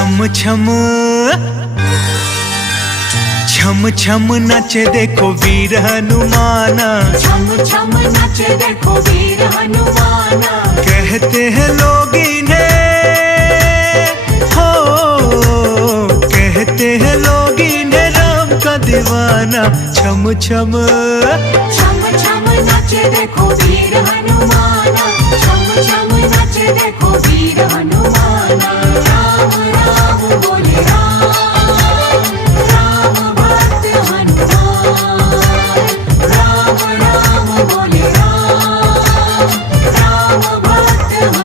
छम छम छम छम नाचे देखो वीर हनुमाना, छम छम नाचे देखो वीर हनुमाना। कहते हैं लोग इन्हें हो, कहते हैं लोग इन्हें राम का दीवाना। छम छम छम छम नाचे देखो वीर हनुमाना, छम छम नाचे देखो वीर हनुमाना।